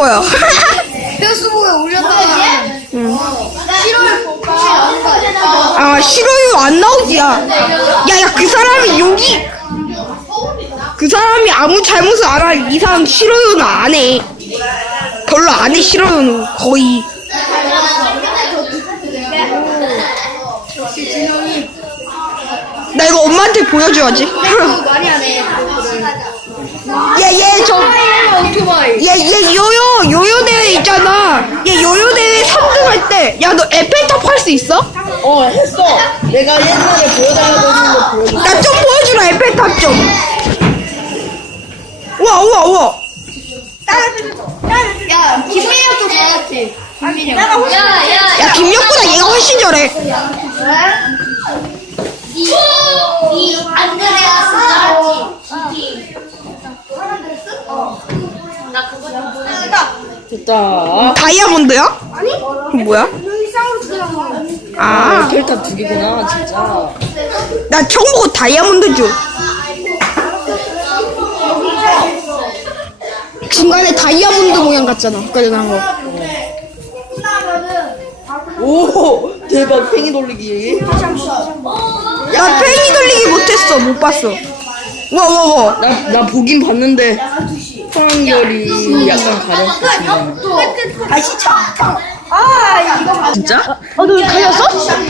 거야. 페이스북에 올렸다가 싫어요 아 싫어요 안 나오지 야. 야야 그 사람이 여기 그 사람이 아무 잘못을 안할 이상 싫어요는 안 해. 별로 안 해 싫어요는 거의. 나 이거 엄마한테 보여줘야지. 많이 얘얘 저. 오토바이 얘, 얘 있잖아. 얘 요요 대회 3등 할 때, 야 너 에펠탑 할 수 있어? 어 했어. 내가 옛날에 보여달라고 했는데 보여줬어. 나좀 보여주라 에펠탑 좀. 우와 우와 우와. 야 김민혁도 잘했지 김민혁 야 야 야 김혁보다 얘가 훨씬 잘해. 이 안드레아스 잘했지 나 그거 좀 보내 줘 됐다. 다이아몬드야? 아니. 뭐야? 아, 펠탑 두 개구나 진짜. 나 처음 보고 다이아몬드 줄. 중간에 다이아몬드 모양 같잖아. 아까 전에 한 거. 오 대박 팽이 돌리기. 나 팽이 돌리기 못했어. 못 봤어. 와, 와, 와. 나 나 보긴 봤는데 성한결이 약간 가렸어 지금. 아, 시청. 진짜? 어, 너 가렸어?